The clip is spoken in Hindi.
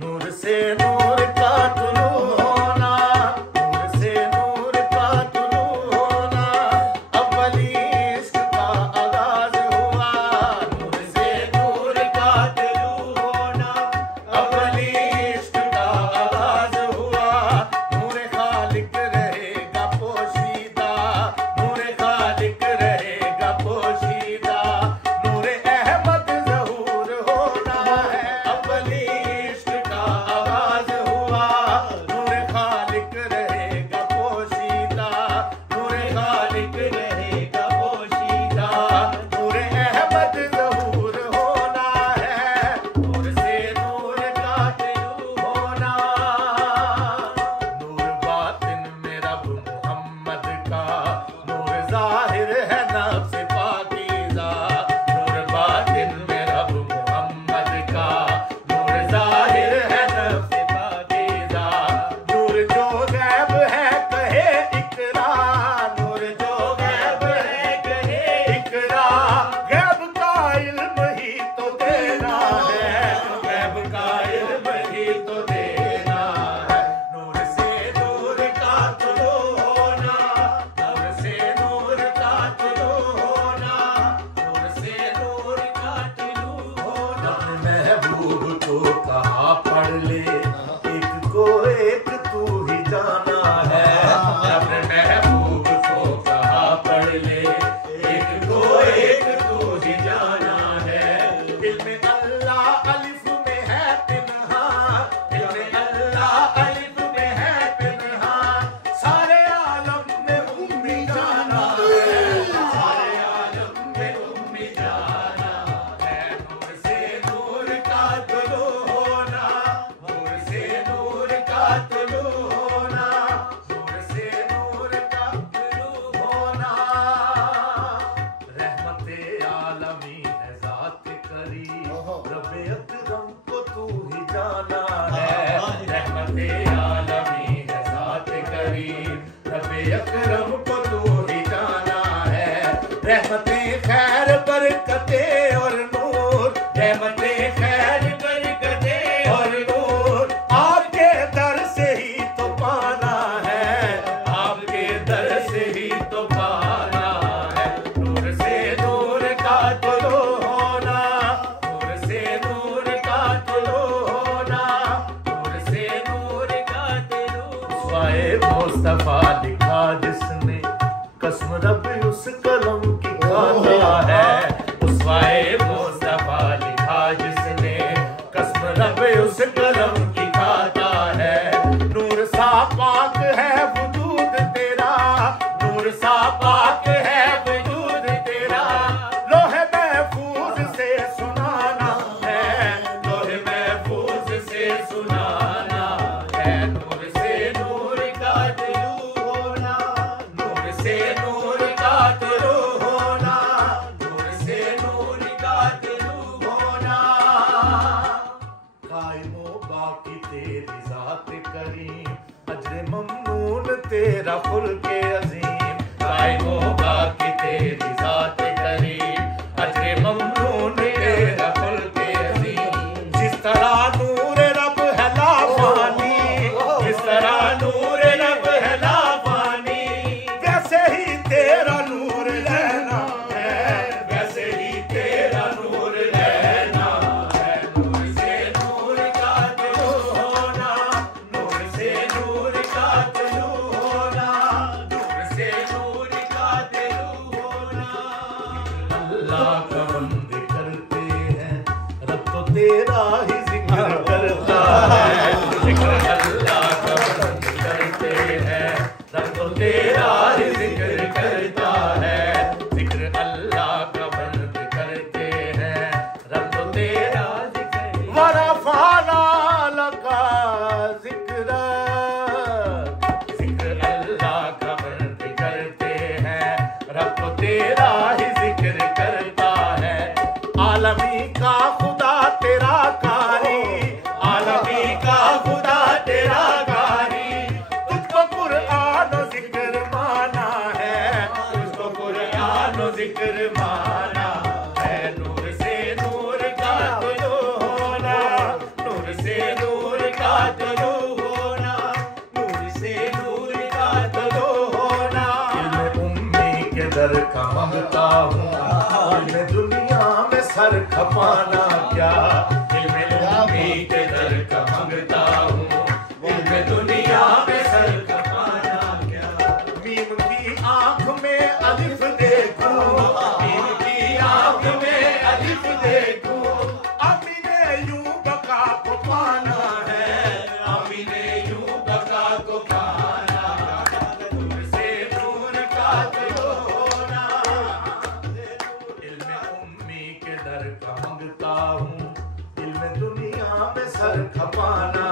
नूर से नूर का तुलू होना, नूर से नूर का तुलू होना, अव्वली इश्क का आगाज हुआ। नूर से नूर का तुलू होना, अव्वली इश्क का आगाज हुआ। नूर खालिक रहेगा पोशीदा, नूर खालिक रहेगा पोशीदा। नूर अहमद ज़हूर होना है, अव्वली इश्क का आगाज हुआ। नूर खालिक रहेगा पोशीदा, नूर खालिक रहेगा पोशीदा। नूर अहमद ज़हूर होना है, नूर से नूर का तुलू होना। नूर बातिन में रब मोहम्मद का, नूर ज़ाहिर है नफ्स पाकीज़ा। नूर बातिन में रब मोहम्मद का, नूर ज़ाहिर है नफ्स पाकीज़ा। नूर जो गैब है कहे इकरा, नूर जो गैब है कहे इकरा। गैब का इल्म ही तो देना है, गैब का इल्म ही तो देना है। नूर से नूर का तुलू होना, नूर से नूर का तुलू होना, नूर से नूर का तुलू होना। महबूब को कहा पढ़ ले, एक को एक तू ही जाना है। अपने महबूब को कहा पढ़ ले, एक को एक तू ही जाना है। इल्म अल्लाह अलिफ में है पिन्हा, इल्म अल्लाह अलिफ में है पिन्हा। सारे आलम में उम्मी जाना है, सारे आलम में उम्मी जाना है। नूर से नूर का तुलू होना, नूर से नूर का तुलू होना, नूर से नूर का तुलू होना। रहमते आलमी है ज़ात करीम, रब्बे अकरम को तू ही जाना है। रहमते आलमी है ज़ात करीम, रब्बे अकरम को तू ही जाना है। रहमते खैर बरकते और नूर, रहमते खैर बरकते और नूर। आपके दर से ही तो पाना है, आपके दर से ही तो पाना है। नूर से नूर का तुलू होना, नूर से नूर का तुलू होना, नूर से नूर का तुलू। उस्वाए मुस्तफा लिखा जिसने, कसम रब उस कलम की खाता है। उस्वाए मुस्तफा लिखा जिसने, कसम रब उस कलम की खाता है। नूर सा पाक है वजूद तेरा, नूर सा पाक है वजूद तेरा। लोहे महफूज से सुनाना है, लोहे महफूज से सुनाना है। नूर से नूर का तुलू होना, नूर से नूर का तुलू होना, नूर से नूर का तुलू होना। कायमो बाकी तेरी ज़ात करीम, अजर ममनून तेरा खुल्के अजीम। कायमो बाकी तेरी ज़ात करीम, अजर ममनून तेरा खुल्के अजीम। जिस तरह नूर रब है लाफानी, जिस तरह नूर रब है लाफानी, वैसे ही तेरा नूर रहना है, वैसे ही तेरा नूर रहना है। नूर से नूर का तुलू होना, नूर से नूर का तुलू होना, नूर से नूर का तुलू होना। नूर का तलू होना, नूर से नूर का तलू होना। इल्म उम्मी के दर का मांगता हूँ, इल्म दुनिया में सर खपाना क्या। इल्म उम्मी के दर का मांगता हूँ, इल्म दुनिया में सर खपाना क्या। मीम की आंख में अलिफ देखूं, मीम की आंख में अलिफ देखूं, अमीने यूं बका को पाना है, अमीने यूं बका को पाना। नूर से नूर का तलू होना, इल्म उम्मी के दर का मांगता हूँ, इल्म दुनिया में सर खपाना